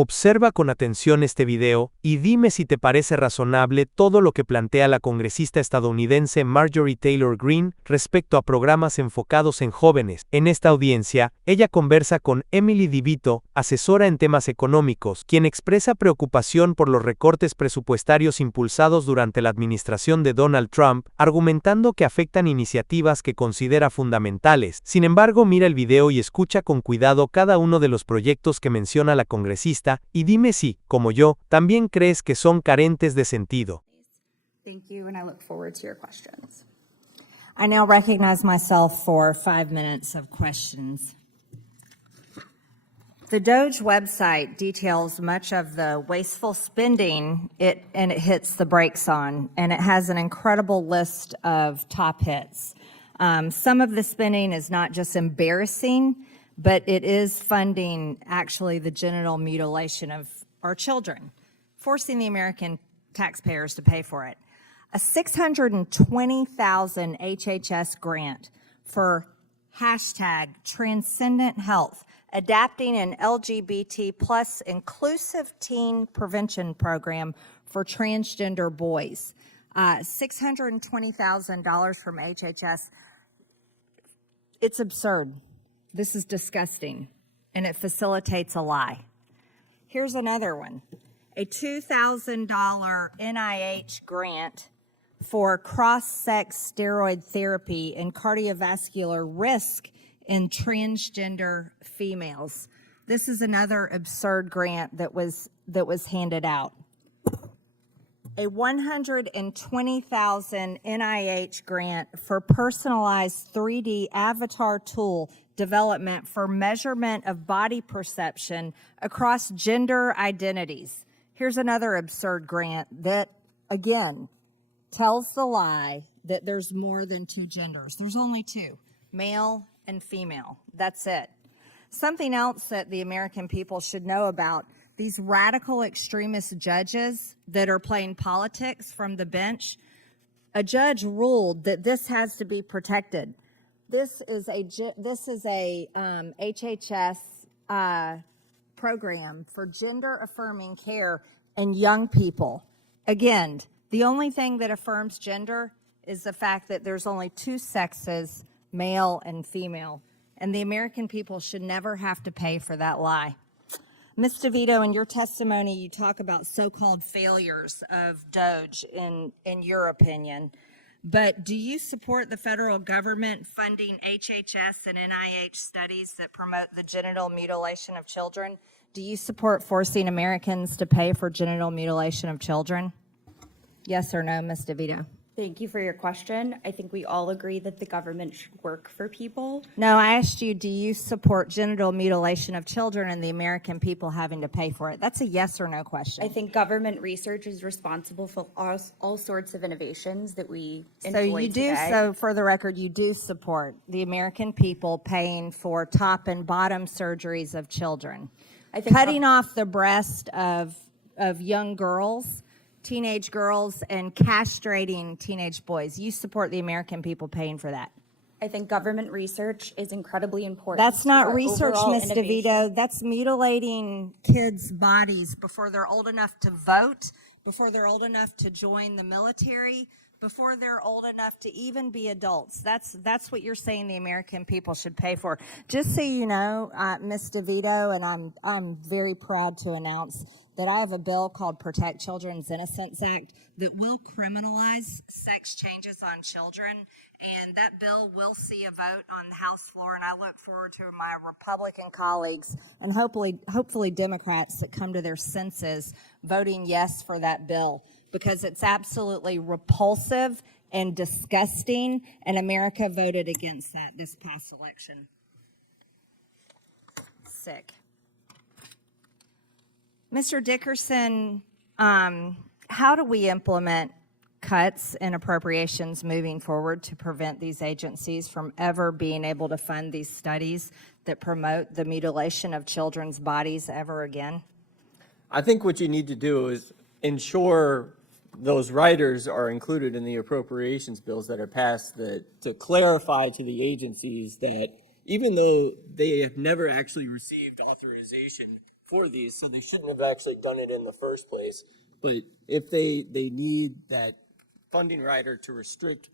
Observa con atención este video y dime si te parece razonable todo lo que plantea la congresista estadounidense Marjorie Taylor Greene respecto a programas enfocados en jóvenes. En esta audiencia, ella conversa con Emily DeVito, asesora en temas económicos, quien expresa preocupación por los recortes presupuestarios impulsados durante la administración de Donald Trump, argumentando que afectan iniciativas que considera fundamentales. Sin embargo, mira el video y escucha con cuidado cada uno de los proyectos que menciona la congresista y dime si, como yo, también crees que son carentes de sentido. Thank you, and I look forward to your questions. I now recognize myself for 5 minutes of questions. The DOJ website details much of the wasteful spending it hits the brakes on, and it has an incredible list of top hits. Some of the spending is not just embarrassing, but it is funding actually the genital mutilation of our children, forcing the American taxpayers to pay for it. A $620,000 HHS grant for hashtag Transcendent Health, adapting an LGBT plus inclusive teen prevention program for transgender boys. $620,000 from HHS. It's absurd. This is disgusting, and it facilitates a lie. Here's another one. A $2,000 NIH grant for cross-sex steroid therapy and cardiovascular risk in transgender females. This is another absurd grant that was handed out. A $120,000 NIH grant for personalized 3D avatar tool development for measurement of body perception across gender identities. Here's another absurd grant that, again, tells the lie that there's more than two genders. There's only two, male and female. That's it. Something else that the American people should know about, these radical extremist judges that are playing politics from the bench, a judge ruled that this has to be protected. This is a HHS program for gender-affirming care in young people. Again, the only thing that affirms gender is the fact that there's only two sexes, male and female, and the American people should never have to pay for that lie. Ms. DeVito, in your testimony, you talk about so-called failures of DOJ in your opinion. But do you support the federal government funding HHS and NIH studies that promote the genital mutilation of children? Do you support forcing Americans to pay for genital mutilation of children? Yes or no, Ms. DeVito? Thank you for your question. I think we all agree that the government should work for people. No, I asked you, do you support genital mutilation of children and the American people having to pay for it? That's a yes or no question. I think government research is responsible for all sorts of innovations that we enjoy So you do, today. so for the record, you do support the American people paying for top and bottom surgeries of children. I think Cutting off the breast of young girls, teenage girls, and castrating teenage boys. You support the American people paying for that. I think government research is incredibly important. That's to not our research, overall Ms. innovation. DeVito. That's mutilating kids' bodies before they're old enough to vote, before they're old enough to join the military, before they're old enough to even be adults. That's what you're saying the American people should pay for. Just so you know, Ms. DeVito, and I'm very proud to announce that I have a bill called Protect Children's Innocence Act that will criminalize sex changes on children, and that bill will see a vote on the House floor, and I look forward to my Republican colleagues and hopefully Democrats that come to their senses voting yes for that bill, because it's absolutely repulsive and disgusting, and America voted against that this past election. Sick. Mr. Dickerson, how do we implement cuts and appropriations moving forward to prevent these agencies from ever being able to fund these studies that promote the mutilation of children's bodies ever again? I think what you need to do is ensure those riders are included in the appropriations bills that are passed, to clarify to the agencies that even though they have never actually received authorization for these, so they shouldn't have actually done it in the first place. But if they need that funding rider to restrict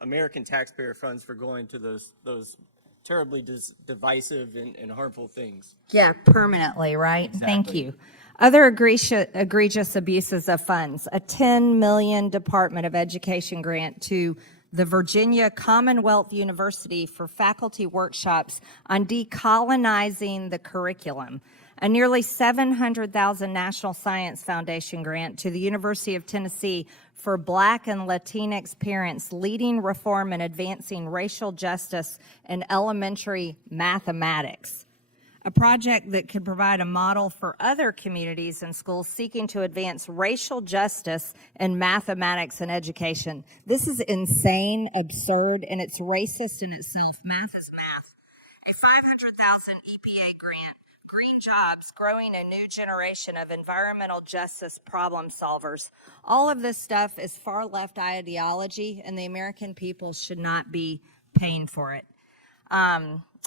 American taxpayer funds for going to those terribly divisive and harmful things. Yeah, permanently, right? Thank Exactly. you. Other egregious abuses of funds, a $10 million Department of Education grant to the Virginia Commonwealth University for faculty workshops on decolonizing the curriculum, a nearly $700,000 National Science Foundation grant to the University of Tennessee for Black and Latinx parents leading reform and advancing racial justice in elementary mathematics, a project that could provide a model for other communities and schools seeking to advance racial justice in mathematics and education. This is insane, absurd, and it's racist in itself. Math is math. A $500,000 EPA grant, green jobs, growing a new generation of environmental justice problem solvers. All of this stuff is far left ideology, and the American people should not be paying for it.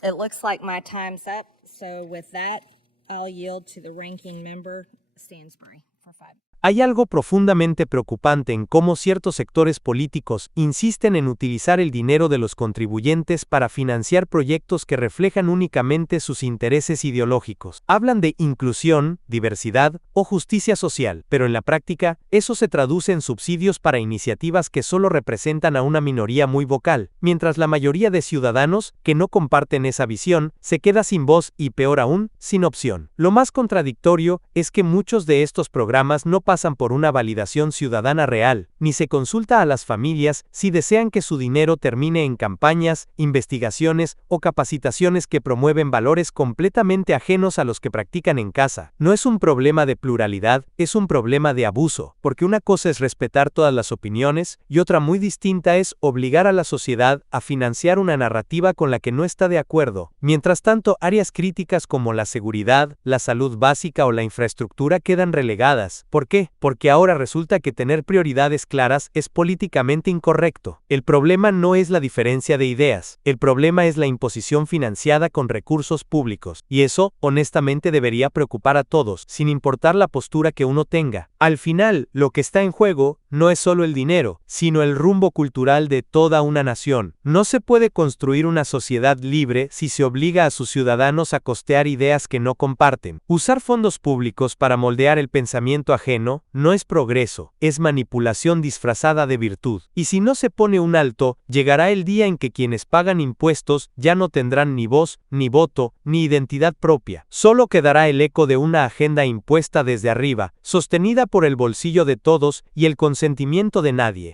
It looks like my time's up, so with that, I'll yield to the ranking member, Stansbury, for 5. Hay algo profundamente preocupante en cómo ciertos sectores políticos insisten en utilizar el dinero de los contribuyentes para financiar proyectos que reflejan únicamente sus intereses ideológicos. Hablan de inclusión, diversidad o justicia social, pero en la práctica, eso se traduce en subsidios para iniciativas que solo representan a una minoría muy vocal, mientras la mayoría de ciudadanos, que no comparten esa visión, se queda sin voz y, peor aún, sin opción. Lo más contradictorio es que muchos de estos programas no pasan por una validación ciudadana real, ni se consulta a las familias si desean que su dinero termine en campañas, investigaciones o capacitaciones que promueven valores completamente ajenos a los que practican en casa. No es un problema de pluralidad, es un problema de abuso, porque una cosa es respetar todas las opiniones, y otra muy distinta es obligar a la sociedad a financiar una narrativa con la que no está de acuerdo. Mientras tanto, áreas críticas como la seguridad, la salud básica o la infraestructura quedan relegadas. ¿Por qué? Porque ahora resulta que tener prioridades claras es políticamente incorrecto. El problema no es la diferencia de ideas, el problema es la imposición financiada con recursos públicos, y eso, honestamente, debería preocupar a todos, sin importar la postura que uno tenga. Al final, lo que está en juego no es solo el dinero, sino el rumbo cultural de toda una nación. No se puede construir una sociedad libre si se obliga a sus ciudadanos a costear ideas que no comparten. Usar fondos públicos para moldear el pensamiento ajeno no es progreso, es manipulación disfrazada de virtud. Y si no se pone un alto, llegará el día en que quienes pagan impuestos ya no tendrán ni voz, ni voto, ni identidad propia. Solo quedará el eco de una agenda impuesta desde arriba, sostenida por el bolsillo de todos y el consentimiento de nadie.